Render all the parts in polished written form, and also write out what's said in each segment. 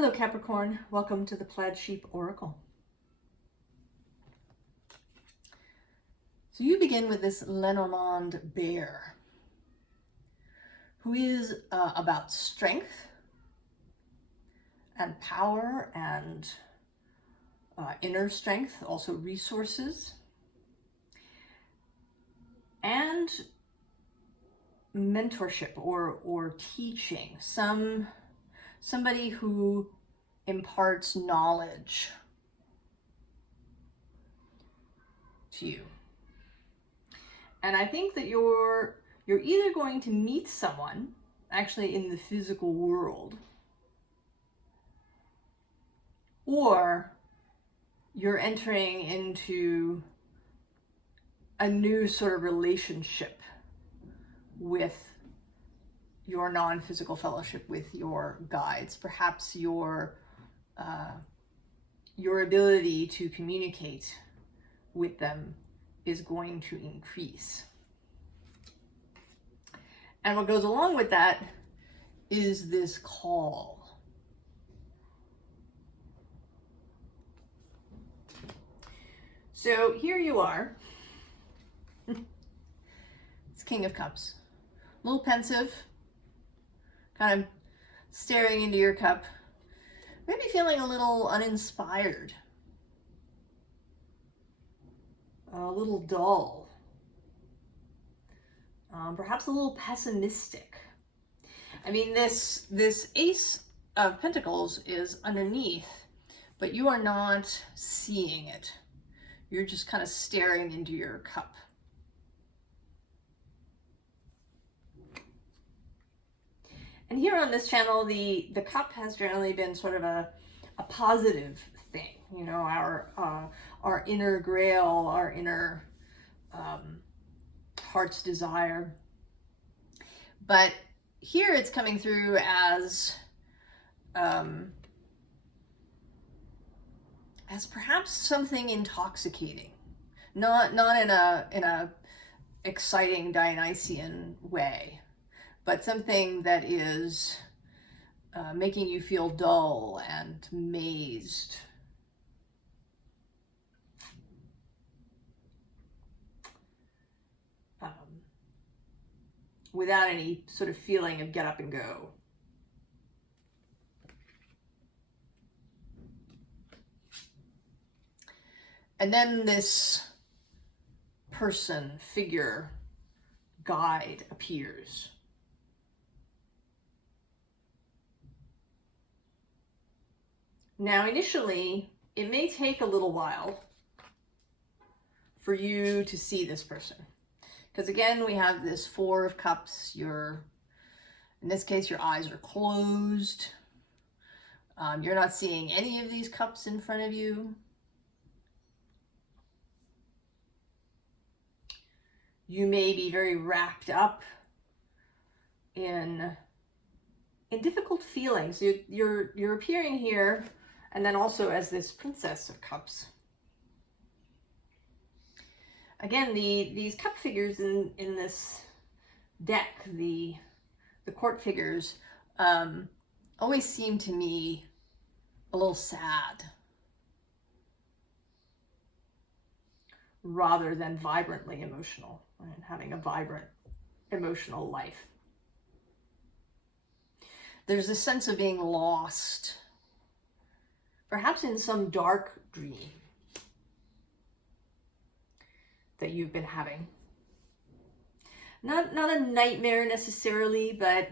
Hello Capricorn, welcome to the Plaid Sheep Oracle. So you begin with this Lenormand bear, who is about strength and power and inner strength, also resources, and mentorship or teaching. Somebody who imparts knowledge to you. And I think that you're either going to meet someone actually in the physical world, or you're entering into a new sort of relationship with your non-physical fellowship, with your guides. Perhaps your ability to communicate with them is going to increase. And what goes along with that is this call. So here you are. It's King of Cups. A little pensive, kind of staring into your cup, maybe feeling a little uninspired, a little dull, perhaps a little pessimistic. I mean, this Ace of Pentacles is underneath, but you are not seeing it. You're just kind of staring into your cup. And here on this channel, the cup has generally been sort of a positive thing. You know, our inner grail, our inner heart's desire. But here it's coming through as perhaps something intoxicating, not in a exciting Dionysian way, but something that is making you feel dull and mazed. Without any sort of feeling of get up and go. And then this person, figure, guide appears. Now, initially, it may take a little while for you to see this person. Because again, we have this Four of Cups. In this case, your eyes are closed. You're not seeing any of these cups in front of you. You may be very wrapped up in difficult feelings. You're appearing here, and then also as this Princess of Cups. Again, these cup figures in this deck, the court figures, always seem to me a little sad, rather than vibrantly emotional, and having a vibrant emotional life. There's a sense of being lost, perhaps in some dark dream that you've been having. Not a nightmare necessarily, but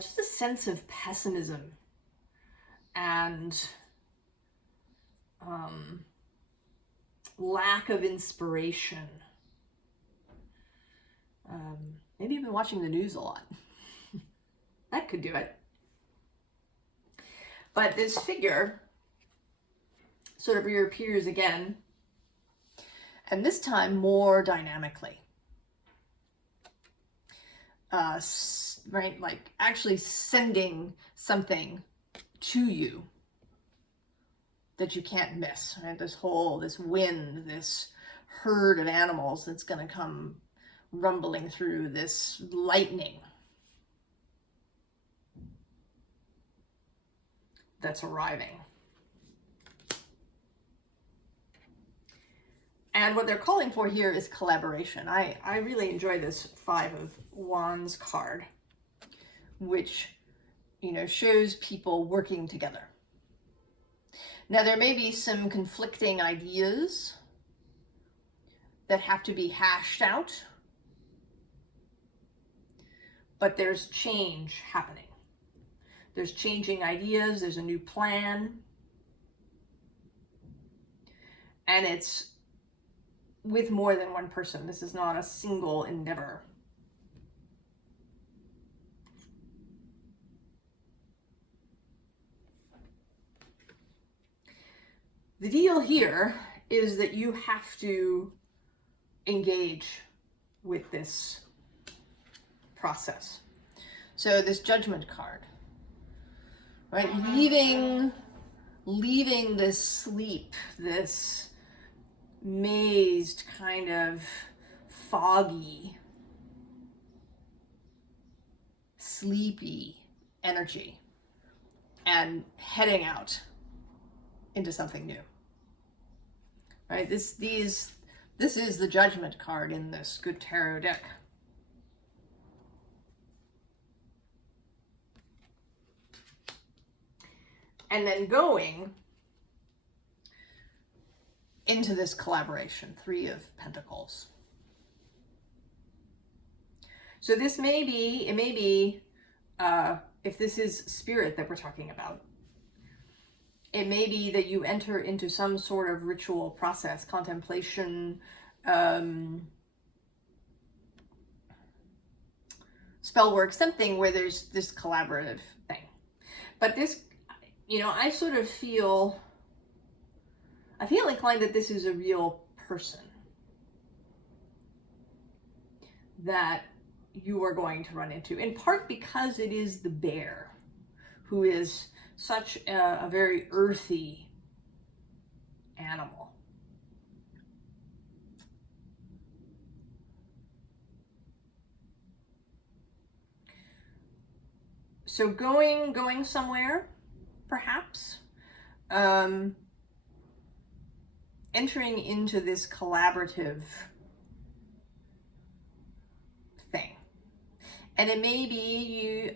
just a sense of pessimism and lack of inspiration. Maybe you've been watching the news a lot. That could do it. But this figure sort of reappears again, and this time more dynamically. Right, like actually sending something to you that you can't miss, right? This wind, this herd of animals that's going to come rumbling through, this lightning. that's arriving. And what they're calling for here is collaboration. I really enjoy this Five of Wands card, which, you know, shows people working together. Now, there may be some conflicting ideas that have to be hashed out, but there's change happening. There's changing ideas, there's a new plan, and it's with more than one person. This is not a single endeavor. The deal here is that you have to engage with this process. So this Judgment card, right? Leaving this sleep, this mazed, kind of foggy, sleepy energy and heading out into something new. Right? This is the Judgment card in this good tarot deck. And then going into this collaboration, Three of Pentacles. So this may be, if this is spirit that we're talking about, it may be that you enter into some sort of ritual process, contemplation, spell work, something where there's this collaborative thing. But this, you know, I feel inclined that this is a real person that you are going to run into, in part because it is the bear, who is such a very earthy animal. So going somewhere, perhaps, entering into this collaborative thing. And it may be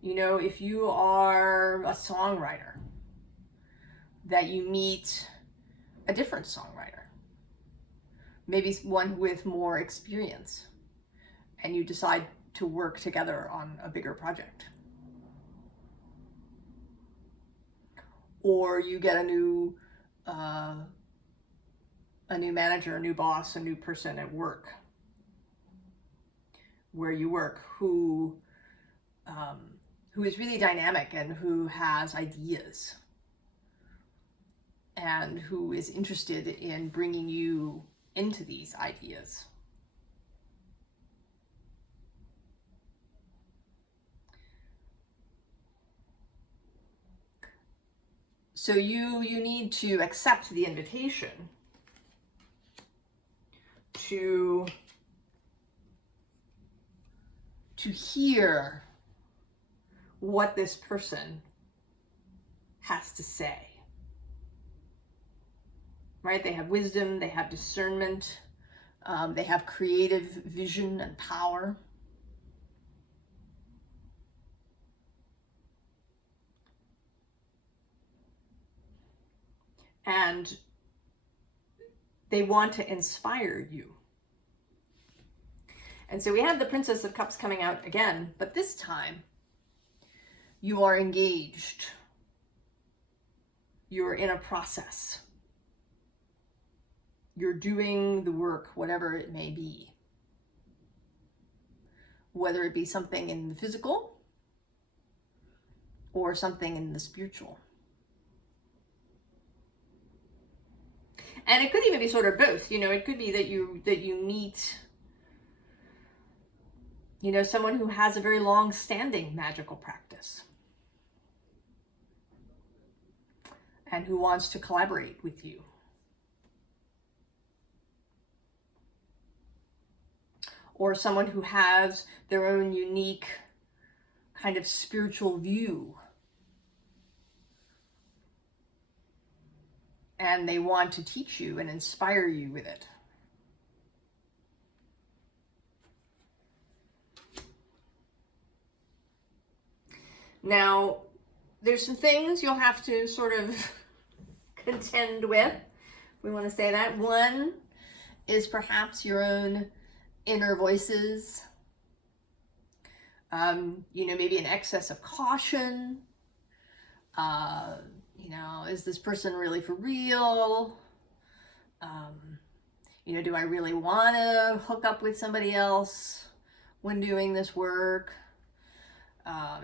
you know, if you are a songwriter, that you meet a different songwriter, maybe one with more experience, and you decide to work together on a bigger project. Or you get a new manager, a new boss, a new person at work where you work, who is really dynamic and who has ideas and who is interested in bringing you into these ideas. So you need to accept the invitation to hear what this person has to say. Right? They have wisdom, they have discernment, they have creative vision and power. And they want to inspire you. And so we have the Princess of Cups coming out again, but this time you are engaged. You're in a process. You're doing the work, whatever it may be. Whether it be something in the physical or something in the spiritual. And it could even be sort of both. You know, it could be that you meet, you know, someone who has a very long-standing magical practice and who wants to collaborate with you. Or someone who has their own unique kind of spiritual view and they want to teach you and inspire you with it. Now, there's some things you'll have to sort of contend with. We want to say that. One is perhaps your own inner voices. You know, maybe an excess of caution. You know, is this person really for real? You know, do I really want to hook up with somebody else when doing this work?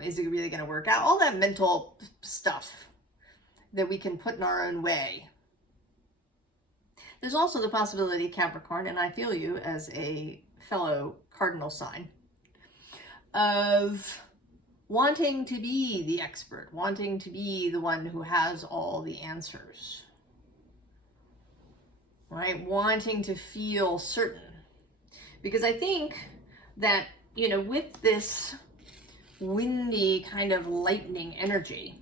Is it really going to work out? All that mental stuff that we can put in our own way. There's also the possibility, Capricorn, and I feel you as a fellow cardinal sign, of wanting to be the expert, wanting to be the one who has all the answers, right? Wanting to feel certain. Because I think that, you know, with this windy kind of lightning energy,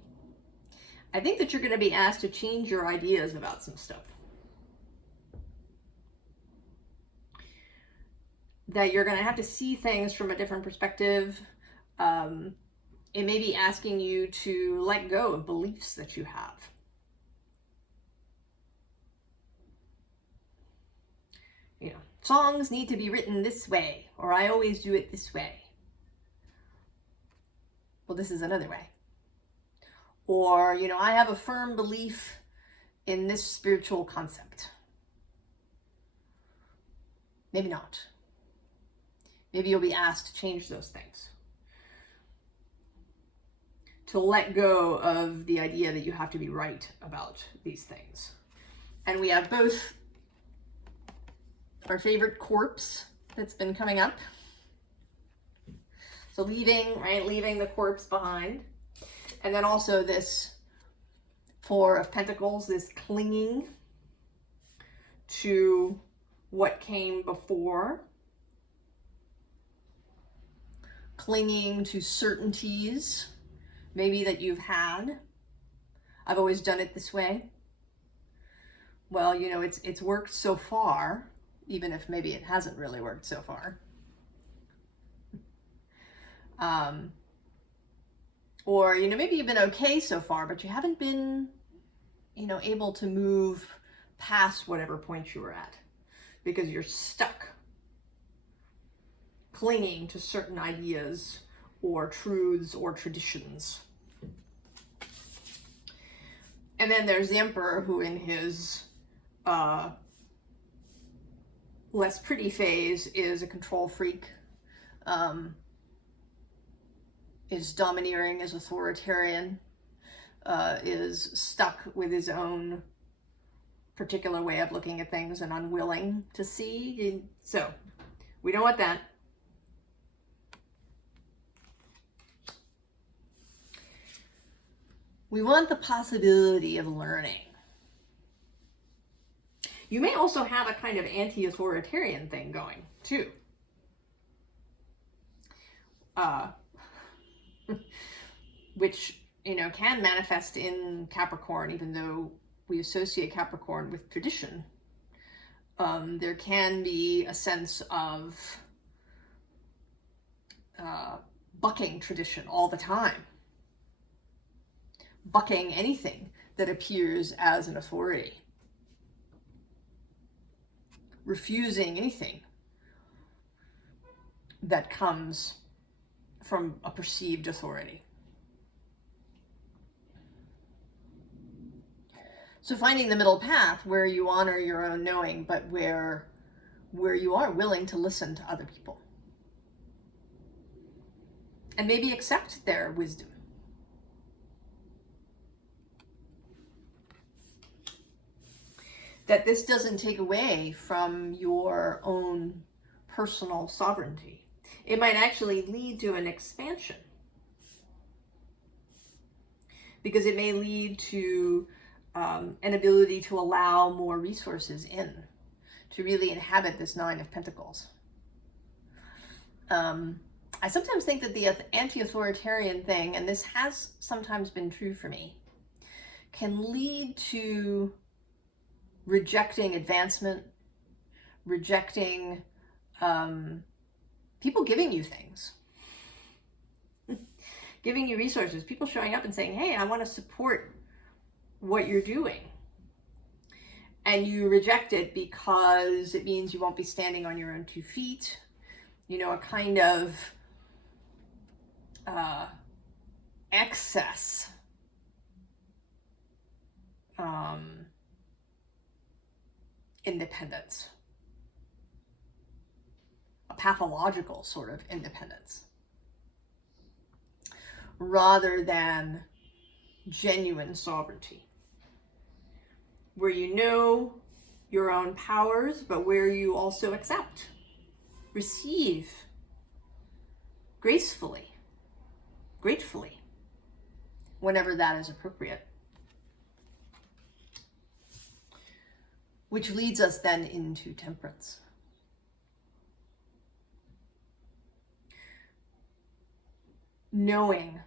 I think that you're going to be asked to change your ideas about some stuff. That you're going to have to see things from a different perspective. It may be asking you to let go of beliefs that you have. You know, songs need to be written this way, or I always do it this way. Well, this is another way. Or, you know, I have a firm belief in this spiritual concept. Maybe not. Maybe you'll be asked to change those things. To let go of the idea that you have to be right about these things. And we have both our favorite corpse that's been coming up. So leaving, right, leaving the corpse behind. And then also this Four of Pentacles, this clinging to what came before. Clinging to certainties, maybe that you've had. I've always done it this way. Well, you know, it's worked so far, even if maybe it hasn't really worked so far. Or, you know, maybe you've been okay so far, but you haven't been, you know, able to move past whatever point you were at because you're stuck clinging to certain ideas or truths or traditions. And then there's the Emperor, who in his less pretty phase is a control freak, is domineering, is authoritarian, is stuck with his own particular way of looking at things and unwilling to see. So we don't want that. We want the possibility of learning. You may also have a kind of anti-authoritarian thing going too. Which, you know, can manifest in Capricorn, even though we associate Capricorn with tradition. There can be a sense of bucking tradition all the time. Bucking anything that appears as an authority. Refusing anything that comes from a perceived authority. So finding the middle path where you honor your own knowing, but where you are willing to listen to other people. And maybe accept their wisdom. That this doesn't take away from your own personal sovereignty. It might actually lead to an expansion. Because it may lead to an ability to allow more resources in, to really inhabit this Nine of Pentacles. I sometimes think that the anti-authoritarian thing, and this has sometimes been true for me, can lead to rejecting advancement, rejecting people giving you things, giving you resources, people showing up and saying, hey, I want to support what you're doing. And you reject it because it means you won't be standing on your own 2 feet. You know, a kind of excess independence, a pathological sort of independence, rather than genuine sovereignty, where you know your own powers, but where you also accept, receive gracefully, gratefully, whenever that is appropriate. Which leads us then into temperance. Knowing,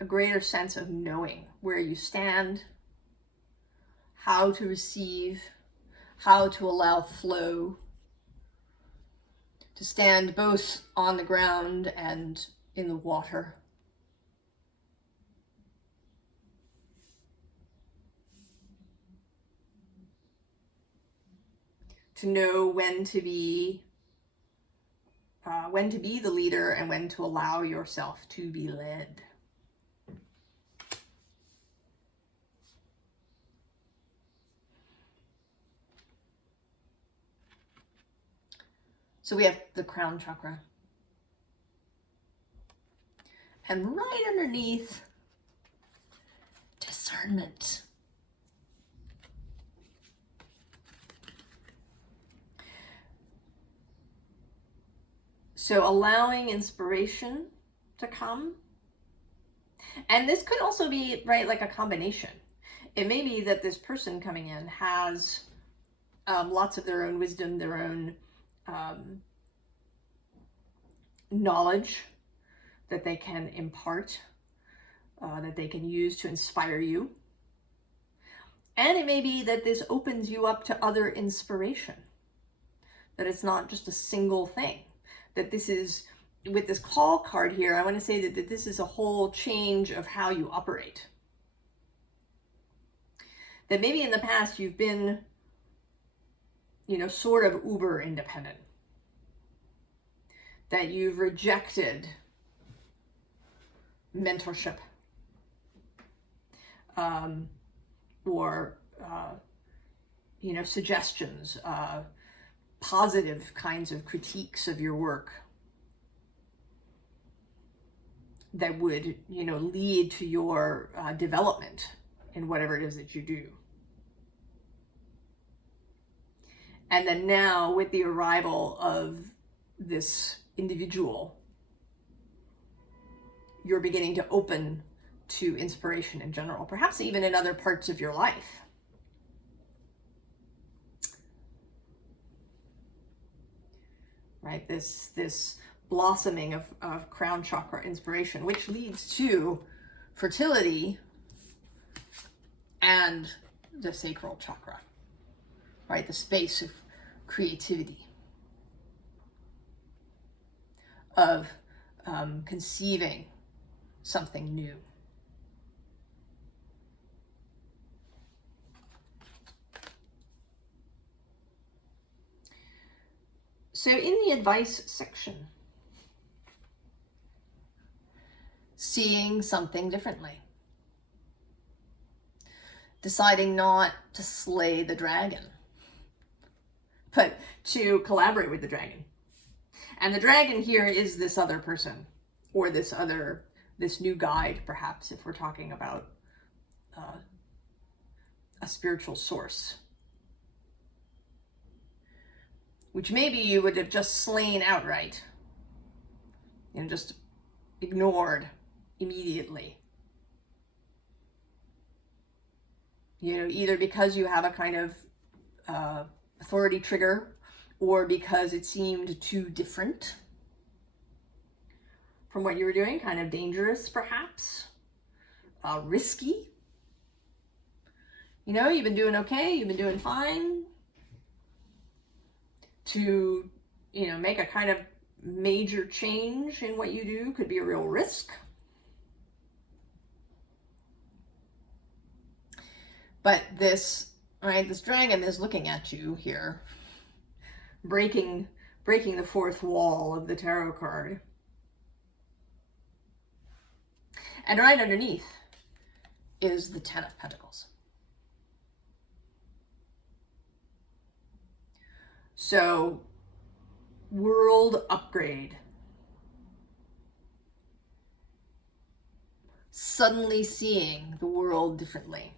a greater sense of knowing where you stand, how to receive, how to allow flow, to stand both on the ground and in the water. To know when to be the leader and when to allow yourself to be led. So we have the crown chakra. And right underneath, discernment. So allowing inspiration to come. And this could also be, right, like a combination. It may be that this person coming in has lots of their own wisdom, their own knowledge that they can impart, that they can use to inspire you. And it may be that this opens you up to other inspiration, that it's not just a single thing, that this is, with this call card here, I want to say that this is a whole change of how you operate. That maybe in the past you've been, you know, sort of uber independent, that you've rejected mentorship, or you know, suggestions, positive kinds of critiques of your work that would, you know, lead to your development in whatever it is that you do. And then now, with the arrival of this individual, you're beginning to open to inspiration in general, perhaps even in other parts of your life. Right, this blossoming of crown chakra inspiration, which leads to fertility and the sacral chakra, right, the space of creativity, of conceiving something new. So in the advice section, seeing something differently, deciding not to slay the dragon, but to collaborate with the dragon. And the dragon here is this other person, or this new guide, perhaps, if we're talking about a spiritual source, which maybe you would have just slain outright, you know, just ignored immediately. You know, either because you have a kind of authority trigger, or because it seemed too different from what you were doing, kind of dangerous perhaps, risky. You know, you've been doing okay, you've been doing fine. To, you know, make a kind of major change in what you do could be a real risk. But this, right, this dragon is looking at you here, breaking the fourth wall of the tarot card. And right underneath is the Ten of Pentacles. So, world upgrade. Suddenly seeing the world differently.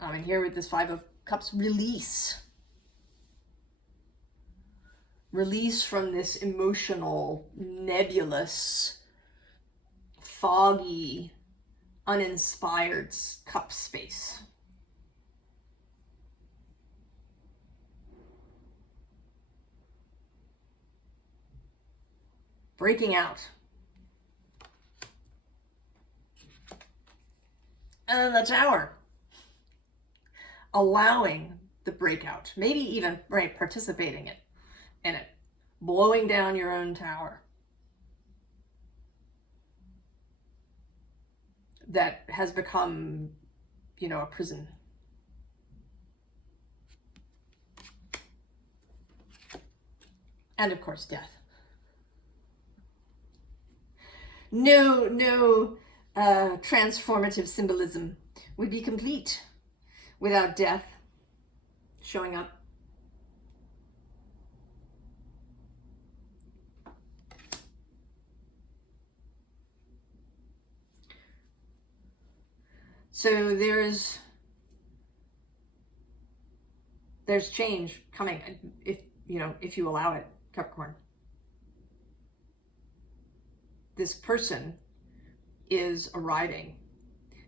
And here with this Five of Cups, release. Release from this emotional, nebulous, foggy, uninspired cup space. Breaking out. And then the Tower. Allowing the breakout. Maybe even, right, participating in it. Blowing down your own tower. That has become, you know, a prison. And of course, death. No transformative symbolism would be complete without death showing up. So there's change coming, if you allow it, Capricorn. This person is arriving.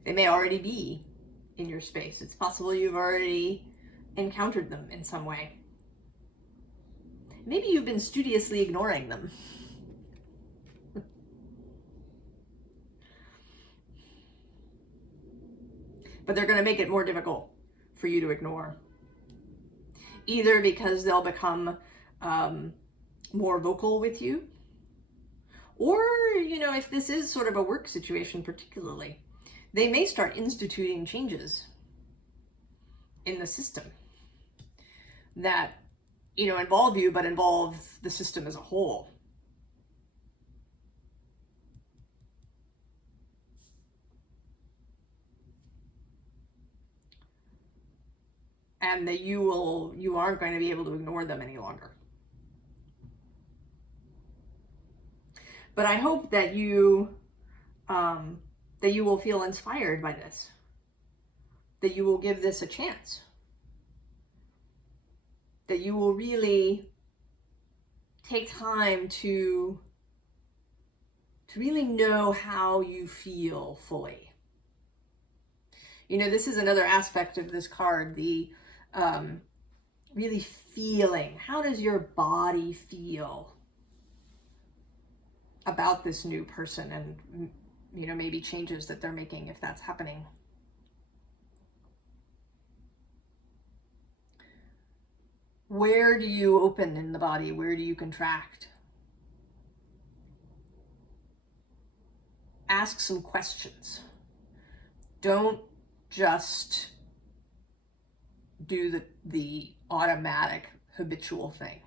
They may already be in your space. It's possible you've already encountered them in some way. Maybe you've been studiously ignoring them. But they're going to make it more difficult for you to ignore. Either because they'll become more vocal with you, or, you know, if this is sort of a work situation particularly, they may start instituting changes in the system that, you know, involve you, but involve the system as a whole. And that you aren't going to be able to ignore them any longer. But I hope that you will feel inspired by this, that you will give this a chance, that you will really take time to really know how you feel fully. You know, this is another aspect of this card, the really feeling. How does your body feel about this new person, and, you know, maybe changes that they're making if that's happening. Where do you open in the body? Where do you contract? Ask some questions. Don't just do the automatic habitual thing.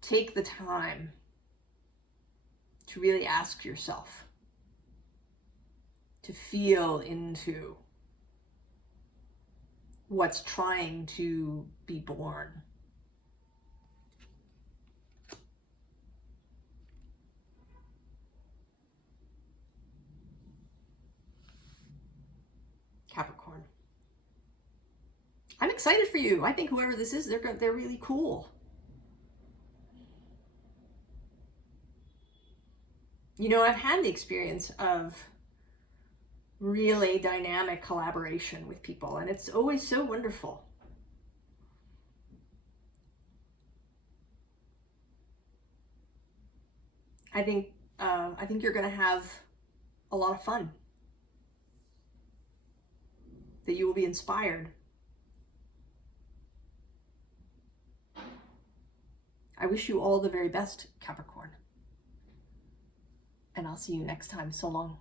Take the time to really ask yourself, to feel into what's trying to be born. Capricorn. I'm excited for you. I think whoever this is, they're really cool. You know, I've had the experience of really dynamic collaboration with people, and it's always so wonderful. I think you're going to have a lot of fun. That you will be inspired. I wish you all the very best, Capricorn. And I'll see you next time. So long.